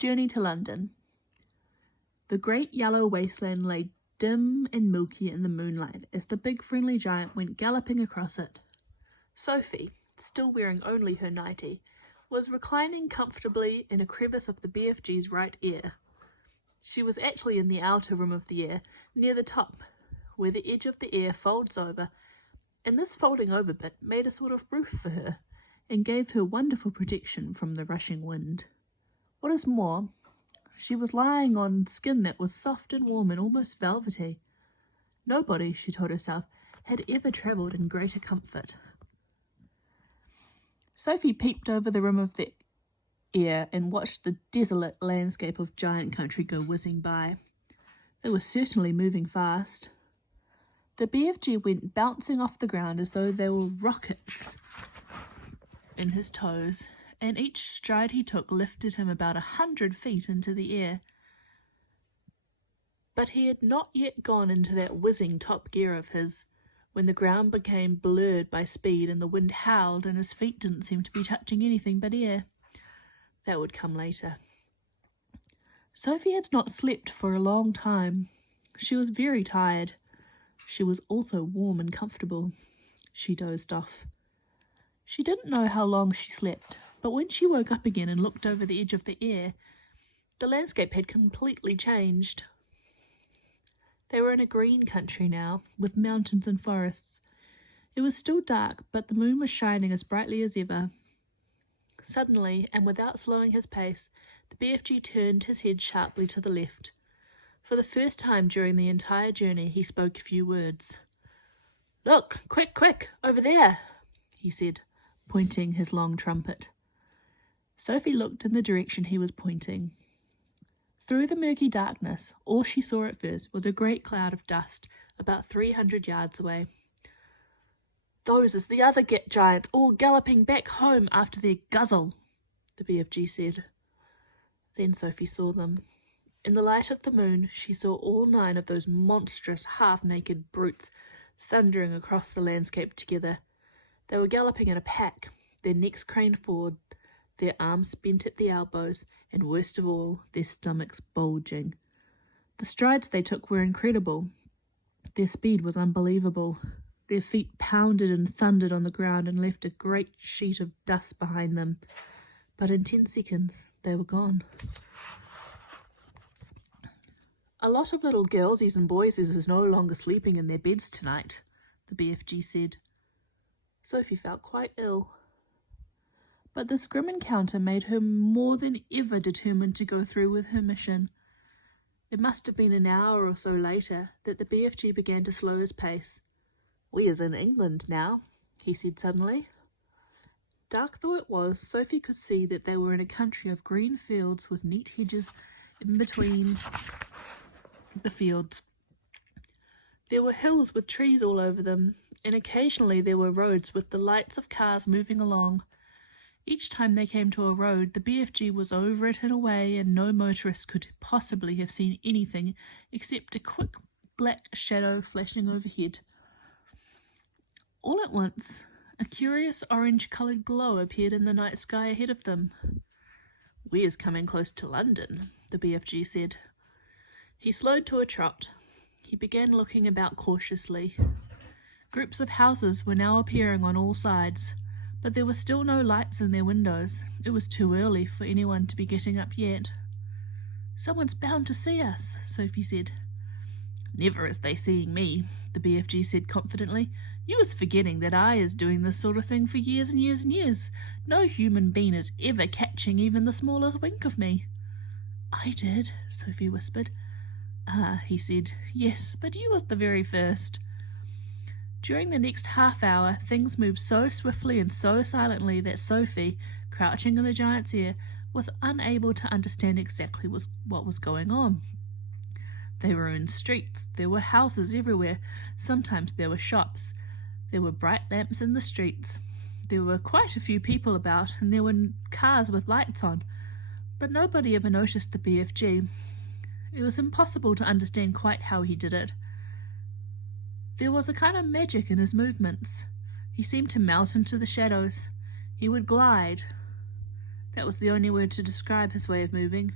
Journey to London. The great yellow wasteland lay dim and milky in the moonlight as the big friendly giant went galloping across it. Sophie, still wearing only her nightie, was reclining comfortably in a crevice of the BFG's right ear. She was actually in the outer rim of the ear, near the top, where the edge of the ear folds over, and this folding over bit made a sort of roof for her, and gave her wonderful protection from the rushing wind. What is more, she was lying on skin that was soft and warm and almost velvety. Nobody, she told herself, had ever travelled in greater comfort. Sophie peeped over the rim of the ear and watched the desolate landscape of giant country go whizzing by. They were certainly moving fast. The BFG went bouncing off the ground as though they were rockets in his toes, and each stride he took lifted him about 100 feet into the air. But he had not yet gone into that whizzing top gear of his, when the ground became blurred by speed and the wind howled and his feet didn't seem to be touching anything but air. That would come later. Sophie had not slept for a long time. She was very tired. She was also warm and comfortable. She dozed off. She didn't know how long she slept, but when she woke up again and looked over the edge of the air, the landscape had completely changed. They were in a green country now, with mountains and forests. It was still dark, but the moon was shining as brightly as ever. Suddenly, and without slowing his pace, the BFG turned his head sharply to the left. For the first time during the entire journey, he spoke a few words. "Look, quick, quick, over there," he said, pointing his long trumpet. Sophie looked in the direction he was pointing. Through the murky darkness, all she saw at first was a great cloud of dust about 300 yards away. "Those is the other giants all galloping back home after their guzzle," the BFG said. Then Sophie saw them. In the light of the moon, she saw all 9 of those monstrous, half-naked brutes thundering across the landscape together. They were galloping in a pack, their necks craned forward, their arms bent at the elbows, and worst of all, their stomachs bulging. The strides they took were incredible. Their speed was unbelievable. Their feet pounded and thundered on the ground and left a great sheet of dust behind them. But in 10 seconds, they were gone. "A lot of little girlsies and boysies is no longer sleeping in their beds tonight," the BFG said. Sophie felt quite ill. But this grim encounter made her more than ever determined to go through with her mission. It must have been an hour or so later that the BFG began to slow his pace. "We is in England now," he said suddenly. Dark though it was, Sophie could see that they were in a country of green fields with neat hedges in between the fields. There were hills with trees all over them, and occasionally there were roads with the lights of cars moving along. Each time they came to a road, the BFG was over it and away, and no motorist could possibly have seen anything except a quick black shadow flashing overhead. All at once, a curious orange-coloured glow appeared in the night sky ahead of them. "We is coming close to London," the BFG said. He slowed to a trot. He began looking about cautiously. Groups of houses were now appearing on all sides, but there were still no lights in their windows. It was too early for anyone to be getting up yet. "Someone's bound to see us," Sophie said. "Never is they seeing me," the BFG said confidently. "You is forgetting that I is doing this sort of thing for years and years and years. No human being is ever catching even the smallest wink of me." "I did," Sophie whispered. "Ah," he said. "Yes, but you was the very first." During the next half hour, things moved so swiftly and so silently that Sophie, crouching in the giant's ear, was unable to understand exactly what was going on. They were in streets. There were houses everywhere. Sometimes there were shops. There were bright lamps in the streets. There were quite a few people about, and there were cars with lights on. But nobody ever noticed the BFG. It was impossible to understand quite how he did it. There was a kind of magic in his movements. He seemed to melt into the shadows. He would glide. That was the only word to describe his way of moving.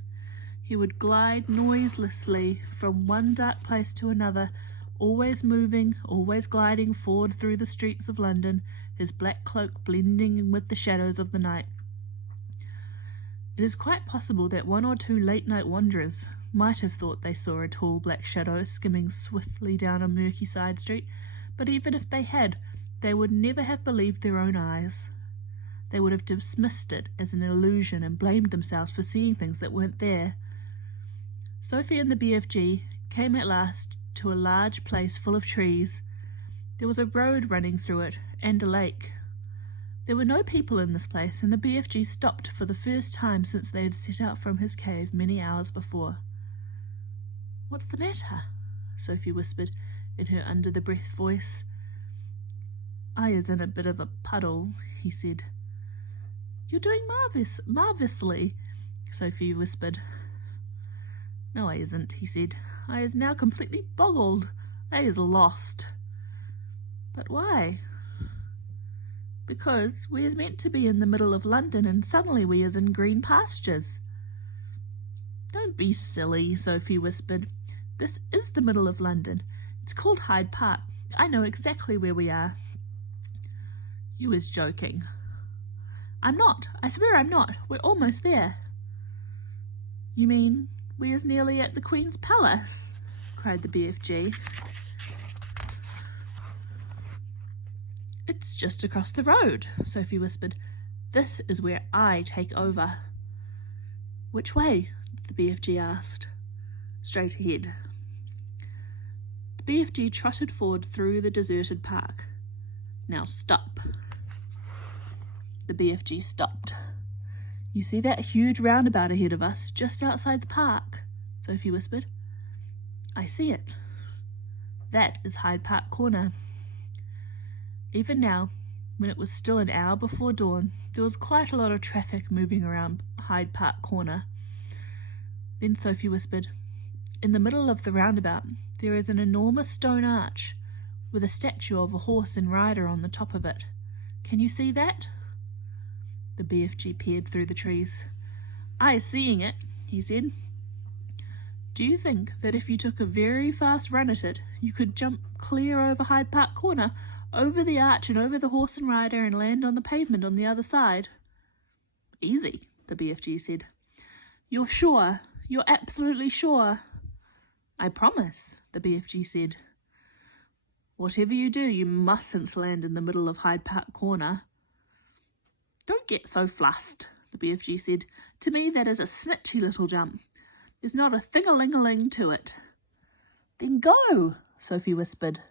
He would glide noiselessly from one dark place to another, always moving, always gliding forward through the streets of London, his black cloak blending with the shadows of the night. It is quite possible that one or two late-night wanderers might have thought they saw a tall black shadow skimming swiftly down a murky side street, but even if they had, they would never have believed their own eyes. They would have dismissed it as an illusion and blamed themselves for seeing things that weren't there. Sophie and the BFG came at last to a large place full of trees. There was a road running through it, and a lake. There were no people in this place, and the BFG stopped for the first time since they had set out from his cave many hours before. "What's the matter?" Sophie whispered in her under-the-breath voice. "I is in a bit of a puddle," he said. "You're doing marvellously," Sophie whispered. "No, I isn't," he said. "I is now completely boggled. I is lost." "But why?" "Because we is meant to be in the middle of London, and suddenly we is in green pastures." "Don't be silly," Sophie whispered. "This is the middle of London. It's called Hyde Park. I know exactly where we are." "You is joking." "I'm not. I swear I'm not. We're almost there." "You mean we is nearly at the Queen's Palace?" cried the BFG. "It's just across the road," Sophie whispered. "This is where I take over." "Which way?" the BFG asked. "Straight ahead." The BFG trotted forward through the deserted park. "Now stop." The BFG stopped. "You see that huge roundabout ahead of us, just outside the park?" Sophie whispered. "I see it. That is Hyde Park Corner." Even now, when it was still an hour before dawn, there was quite a lot of traffic moving around Hyde Park Corner. Then Sophie whispered, "In the middle of the roundabout, there is an enormous stone arch with a statue of a horse and rider on the top of it. Can you see that?" The BFG peered through the trees. "I is seeing it," he said. "Do you think that if you took a very fast run at it, you could jump clear over Hyde Park Corner, over the arch and over the horse and rider, and land on the pavement on the other side?" "Easy," the BFG said. "You're sure? You're absolutely sure?" "I promise," the BFG said. "Whatever you do, you mustn't land in the middle of Hyde Park Corner." "Don't get so flussed," the BFG said. "To me that is a snitchy little jump. There's not a thing-a-ling-a-ling to it." "Then go," Sophie whispered.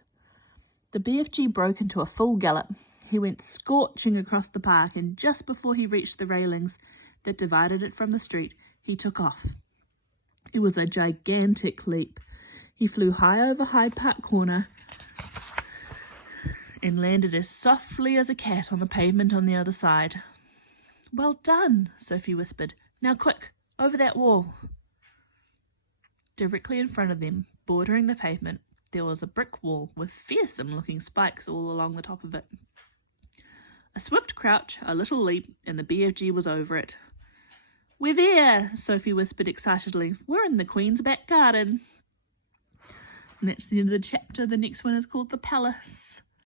The BFG broke into a full gallop. He went scorching across the park, and just before he reached the railings that divided it from the street, he took off. It was a gigantic leap. He flew high over Hyde Park Corner and landed as softly as a cat on the pavement on the other side. "Well done," Sophie whispered. "Now quick, over that wall." Directly in front of them, bordering the pavement, there was a brick wall with fearsome-looking spikes all along the top of it. A swift crouch, a little leap, and the BFG was over it. "We're there," Sophie whispered excitedly. "We're in the Queen's back garden." And that's the end of the chapter. The next one is called The Palace.